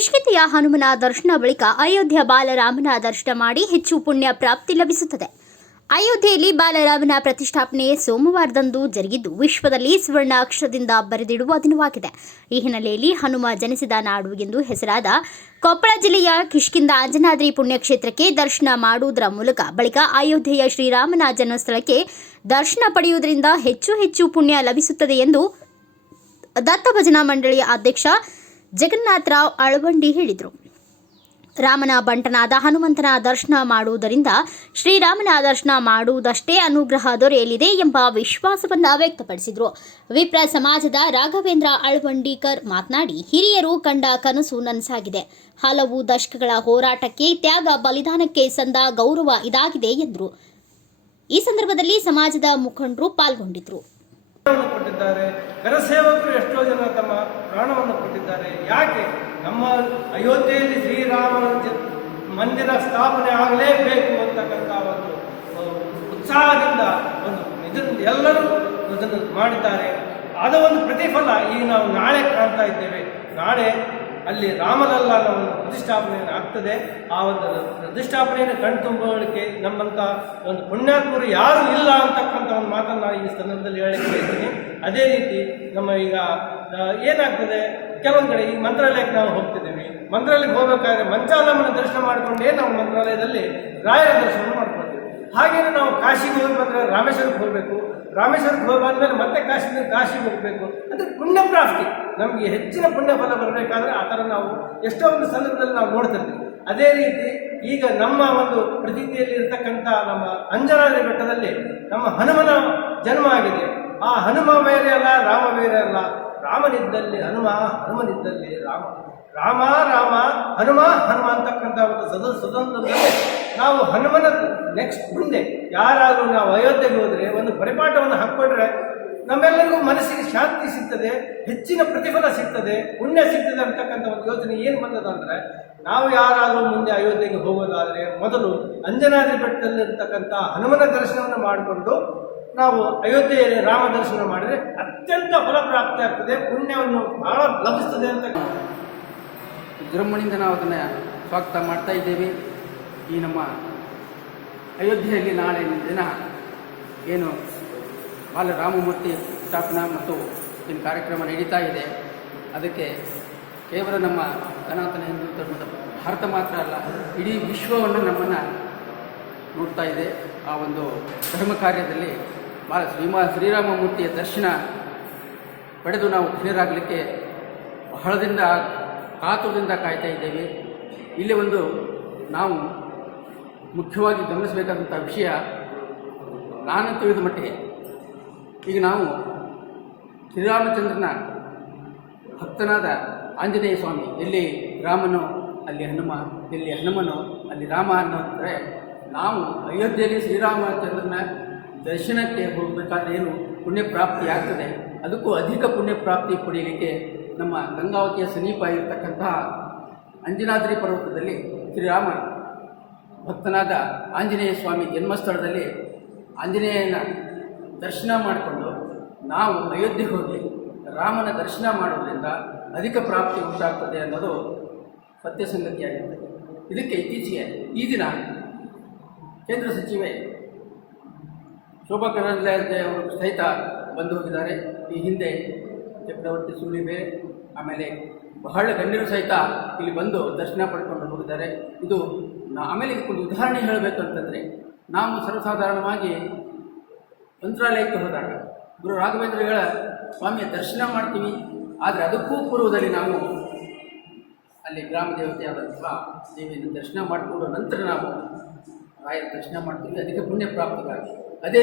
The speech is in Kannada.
ಹನುಮನ ದರ್ಶನ ಬಳಿಕ ಅಯೋಧ್ಯ ಬಾಲರಾಮನ ದರ್ಶನ ಮಾಡಿ ಹೆಚ್ಚು ಪುಣ್ಯ ಪ್ರಾಪ್ತಿ ಲಭಿಸುತ್ತದೆ. ಅಯೋಧ್ಯೆಯಲ್ಲಿ ಬಾಲರಾಮನ ಪ್ರತಿಷ್ಠಾಪನೆ ಸೋಮವಾರದಂದು ಜರುಗಿದ್ದು ವಿಶ್ವದಲ್ಲಿ ಸುವರ್ಣ ಅಕ್ಷರದಿಂದ ಬರೆದಿಡುವ ದಿನವಾಗಿದೆ. ಈ ಹಿನ್ನೆಲೆಯಲ್ಲಿ ಹನುಮ ಜನಿಸಿದ ನಾಡು ಎಂದು ಹೆಸರಾದ ಕೊಪ್ಪಳ ಜಿಲ್ಲೆಯ ಕಿಷ್ಕಿಂದ ಅಂಜನಾದ್ರಿ ಪುಣ್ಯಕ್ಷೇತ್ರಕ್ಕೆ ದರ್ಶನ ಮಾಡುವುದರ ಮೂಲಕ ಬಳಿಕ ಅಯೋಧ್ಯೆಯ ಶ್ರೀರಾಮನ ಜನ್ಮಸ್ಥಳಕ್ಕೆ ದರ್ಶನ ಪಡೆಯುವುದರಿಂದ ಹೆಚ್ಚು ಹೆಚ್ಚು ಪುಣ್ಯ ಲಭಿಸುತ್ತದೆ ಎಂದು ದತ್ತ ಭಜನಾ ಮಂಡಳಿಯ ಅಧ್ಯಕ್ಷ ಜಗನ್ನಾಥರಾವ್ ಅಳವಂಡಿ ಹೇಳಿದರು. ರಾಮನ ಬಂಟನಾದ ಹನುಮಂತನ ದರ್ಶನ ಮಾಡುವುದರಿಂದ ಶ್ರೀರಾಮನ ದರ್ಶನ ಮಾಡುವುದಷ್ಟೇ ಅನುಗ್ರಹ ದೊರೆಯಲಿದೆ ಎಂಬ ವಿಶ್ವಾಸವನ್ನು ವ್ಯಕ್ತಪಡಿಸಿದರು. ವಿಪ್ರ ಸಮಾಜದ ರಾಘವೇಂದ್ರ ಅಳವಂಡಿಕರ್ ಮಾತನಾಡಿ, ಹಿರಿಯರು ಕಂಡ ಕನಸು ನನಸಾಗಿದೆ. ಹಲವು ದಶಕಗಳ ಹೋರಾಟಕ್ಕೆ ತ್ಯಾಗ ಬಲಿದಾನಕ್ಕೆ ಸಂದ ಗೌರವ ಇದಾಗಿದೆ ಎಂದರು. ಈ ಸಂದರ್ಭದಲ್ಲಿ ಸಮಾಜದ ಮುಖಂಡರು ಪಾಲ್ಗೊಂಡಿದ್ದರು ಕರಸೇವಕರು ಎಷ್ಟೋ ಜನ ತಮ್ಮ ಪ್ರಾಣವನ್ನು ಕೊಟ್ಟಿದ್ದಾರೆ. ಯಾಕೆ? ನಮ್ಮ ಅಯೋಧ್ಯೆಯಲ್ಲಿ ಶ್ರೀರಾಮ ಮಂದಿರ ಸ್ಥಾಪನೆ ಆಗಲೇಬೇಕು ಅಂತಕ್ಕಂಥ ಒಂದು ಉತ್ಸಾಹದಿಂದ ಒಂದು ಇದನ್ನು ಎಲ್ಲರೂ ಅದನ್ನು ಮಾಡಿದ್ದಾರೆ. ಅದ ಒಂದು ಪ್ರತಿಫಲ ಈಗ ನಾವು ನಾಳೆ ಕಾಣ್ತಾ ಇದ್ದೇವೆ. ನಾಳೆ ಅಲ್ಲಿ ರಾಮಲಲ್ಲ ಒಂದು ಪ್ರತಿಷ್ಠಾಪನೆಯನ್ನು ಆಗ್ತದೆ. ಆ ಒಂದು ಪ್ರತಿಷ್ಠಾಪನೆಯನ್ನು ಕಣ್ತುಂಬಲಿಕ್ಕೆ ನಮ್ಮಂಥ ಒಂದು ಪುಣ್ಯಾತ್ಮರು ಯಾರು ಇಲ್ಲ ಅಂತಕ್ಕಂಥ ಒಂದು ಮಾತನ್ನು ನಾನು ಈ ಸಂದರ್ಭದಲ್ಲಿ ಹೇಳಕ್ಕೆ ಬಯಸ್ತೀನಿ. ಅದೇ ರೀತಿ ನಮ್ಮ ಈಗ ಏನಾಗ್ತದೆ? ಕೆಲವೊಂದು ಕಡೆ ಈ ಮಂತ್ರಾಲಯಕ್ಕೆ ನಾವು ಹೋಗ್ತಿದ್ದೀವಿ. ಮಂತ್ರಾಲಯಕ್ಕೆ ಹೋಗಬೇಕಾದ್ರೆ ಮಂಚಾಲಮ್ಮನ ದರ್ಶನ ಮಾಡಿಕೊಂಡೇ ನಾವು ಮಂತ್ರಾಲಯದಲ್ಲಿ ರಾಯರ ದರ್ಶನ ಮಾಡ್ಕೊಳ್ತೀವಿ. ಹಾಗೇನೆ ನಾವು ಕಾಶಿಗೆ ಹೋಗ್ಬೇಕಾದ್ರೆ ರಾಮೇಶ್ವರಕ್ಕೆ ಹೋಗಬೇಕು. ರಾಮೇಶ್ವರಕ್ಕೆ ಹೋಗಾದ್ಮೇಲೆ ಮತ್ತೆ ಕಾಶಿ ಕಾಶಿಗೆ ಹೋಗಬೇಕು. ಅಂದರೆ ಪುಣ್ಯ ಪ್ರಾಪ್ತಿ ನಮಗೆ ಹೆಚ್ಚಿನ ಪುಣ್ಯ ಫಲ ಬರಬೇಕಾದ್ರೆ ಆ ಥರ ನಾವು ಎಷ್ಟೋ ಒಂದು ಸಂದರ್ಭದಲ್ಲಿ ನಾವು ನೋಡ್ತಿರ್ತೀವಿ. ಅದೇ ರೀತಿ ಈಗ ನಮ್ಮ ಒಂದು ಪ್ರತೀತಿಯಲ್ಲಿ ಇರತಕ್ಕಂಥ ನಮ್ಮ ಅಂಜನಾದ್ರಿ ಬೆಟ್ಟದಲ್ಲಿ ನಮ್ಮ ಹನುಮನ ಜನ್ಮ ಆಗಿದೆ. ಆ ಹನುಮ ಬೇರೆ ಅಲ್ಲ, ರಾಮ ಬೇರೆ ಅಲ್ಲ. ರಾಮನಿದ್ದಲ್ಲಿ ಹನುಮ, ಹನುಮನಿದ್ದಲ್ಲಿ ರಾಮ. ರಾಮ ರಾಮ, ಹನುಮ ಹನುಮ ಅಂತಕ್ಕಂಥ ಒಂದು ಸದ ಸ್ವತಂತ್ರದಲ್ಲಿ ನಾವು ಹನುಮನ ನೆಕ್ಸ್ಟ್ ಮುಂದೆ ಯಾರಾದರೂ ನಾವು ಅಯೋಧ್ಯೆಗೆ ಹೋದರೆ ಪರಿಪಾಠವನ್ನು ಹಾಕ್ಕೊಂಡ್ರೆ ನಮ್ಮೆಲ್ಲರಿಗೂ ಮನಸ್ಸಿಗೆ ಶಾಂತಿ ಸಿಗ್ತದೆ, ಹೆಚ್ಚಿನ ಪ್ರತಿಫಲ ಸಿಗ್ತದೆ, ಪುಣ್ಯ ಸಿಗ್ತದೆ ಅಂತಕ್ಕಂಥ ಒಂದು ಯೋಚನೆ ಏನು ಬಂದದಂದ್ರೆ ನಾವು ಯಾರಾದರೂ ಮುಂದೆ ಅಯೋಧ್ಯೆಗೆ ಹೋಗೋದಾದರೆ ಮೊದಲು ಅಂಜನಾದ್ರಿ ಬೆಟ್ಟದಲ್ಲಿರ್ತಕ್ಕಂಥ ಹನುಮನ ದರ್ಶನವನ್ನು ಮಾಡಿಕೊಂಡು ನಾವು ಅಯೋಧ್ಯೆಯಲ್ಲಿ ರಾಮ ದರ್ಶನ ಮಾಡಿದರೆ ಅತ್ಯಂತ ಫಲಪ್ರಾಪ್ತಿ ಆಗ್ತದೆ, ಪುಣ್ಯವನ್ನು ಬಹಳ ಲಭಿಸ್ತದೆ ಅಂತ ವಿಜೃಂಭಣೆಯಿಂದ ನಾವು ಅದನ್ನು ಸ್ವಾಗತ ಮಾಡ್ತಾ ಇದ್ದೇವೆ. ಈ ನಮ್ಮ ಅಯೋಧ್ಯೆಯಲ್ಲಿ ನಾಳೆ ದಿನ ಏನು ಬಾಲರಾಮಮೂರ್ತಿ ಸ್ಥಾಪನಾ ಮತ್ತು ಏನು ಕಾರ್ಯಕ್ರಮ ನಡೀತಾ ಇದೆ. ಅದಕ್ಕೆ ಕೇವಲ ನಮ್ಮ ಸನಾತನ ಹಿಂದೂ ಧರ್ಮದ ಭಾರತ ಮಾತ್ರ ಅಲ್ಲ, ಇಡೀ ವಿಶ್ವವನ್ನು ನಮ್ಮನ್ನು ನೋಡ್ತಾ ಇದೆ. ಆ ಒಂದು ಧರ್ಮ ಕಾರ್ಯದಲ್ಲಿ ಬಾಲ ಶ್ರೀಮಾ ಶ್ರೀರಾಮಮೂರ್ತಿಯ ದರ್ಶನ ಪಡೆದು ನಾವು ಧನ್ಯರಾಗಲಿಕ್ಕೆ ಬಹಳದಿಂದ ಕಾತುರದಿಂದ ಕಾಯ್ತಾ ಇದ್ದೇವೆ. ಇಲ್ಲಿ ಒಂದು ನಾವು ಮುಖ್ಯವಾಗಿ ಗಮನಿಸಬೇಕಾದಂಥ ವಿಷಯ ನಾನು ತಿಳಿದ ಮಟ್ಟಿಗೆ ಈಗ ನಾವು ಶ್ರೀರಾಮಚಂದ್ರನ ಭಕ್ತನಾದ ಆಂಜನೇಯ ಸ್ವಾಮಿ, ಎಲ್ಲಿ ರಾಮನು, ಅಲ್ಲಿ ಹನುಮ, ಎಲ್ಲಿ ಹನುಮನು, ಅಲ್ಲಿ ರಾಮ ಅನ್ನೋದ್ರೆ ನಾವು ಅಯೋಧ್ಯೆಯಲ್ಲಿ ಶ್ರೀರಾಮಚಂದ್ರನ ದರ್ಶನಕ್ಕೆ ಹೋಗಬೇಕಾದ್ರೆ ಏನು ಪುಣ್ಯ ಪ್ರಾಪ್ತಿ ಆಗ್ತದೆ? ಅದಕ್ಕೂ ಅಧಿಕ ಪುಣ್ಯ ಪ್ರಾಪ್ತಿ ಪಡೆಯಲಿಕ್ಕೆ ನಮ್ಮ ಗಂಗಾವತಿಯ ಸಮೀಪ ಇರತಕ್ಕಂತಹ ಅಂಜನಾದ್ರಿ ಪರ್ವತದಲ್ಲಿ ಶ್ರೀರಾಮ ಭಕ್ತನಾದ ಆಂಜನೇಯ ಸ್ವಾಮಿ ಜನ್ಮಸ್ಥಳದಲ್ಲಿ ಆಂಜನೇಯನ ದರ್ಶನ ಮಾಡಿಕೊಂಡು ನಾವು ಅಯೋಧ್ಯೆ ಹೋಗಿ ರಾಮನ ದರ್ಶನ ಮಾಡೋದ್ರಿಂದ ಅಧಿಕ ಪ್ರಾಪ್ತಿ ಉಂಟಾಗ್ತದೆ ಅನ್ನೋದು ಸತ್ಯ ಸಂಗತಿಯಾಗಿದೆ ಇದಕ್ಕೆ ಇತ್ತೀಚೆಗೆ ಈ ದಿನ ಕೇಂದ್ರ ಸಚಿವೆ ಶೋಭಾ ಕರಂದ್ಲಾಜೆ ಅವರು ಸಹಿತ ಬಂದು ಹೋಗಿದ್ದಾರೆ. ಈ ಹಿಂದೆ ಚಕ್ರವರ್ತಿ ಸುಳಿವೆ ಆಮೇಲೆ ಬಹಳ ಗಣ್ಯರು ಸಹಿತ ಇಲ್ಲಿ ಬಂದು ದರ್ಶನ ಪಡ್ಕೊಂಡು ಹೋಗಿದ್ದಾರೆ. ಇದು ಆಮೇಲೆ ಇದಕ್ಕೊಂದು ಉದಾಹರಣೆ ಹೇಳಬೇಕಂತಂದರೆ, ನಾವು ಸರ್ವಸಾಧಾರಣವಾಗಿ ಮಂತ್ರಾಲಯಕ್ಕೆ ಹೋದಾಗ, ಗುರು ರಾಘವೇಂದ್ರಗಳ ಸ್ವಾಮಿಯ ದರ್ಶನ ಮಾಡ್ತೀವಿ. ಆದರೆ ಅದಕ್ಕೂ ಪೂರ್ವದಲ್ಲಿ ನಾವು ಅಲ್ಲಿ ಗ್ರಾಮ ದೇವತೆಯಾದಂತಹ ದೇವಿಯನ್ನು ದರ್ಶನ ಮಾಡಿಕೊಂಡು ನಂತರ ನಾವು ರಾಯರ ದರ್ಶನ ಮಾಡ್ತೀವಿ. ಅದಕ್ಕೆ ಪುಣ್ಯ ಪ್ರಾಪ್ತಿಗಾಗಿ ಅದೇ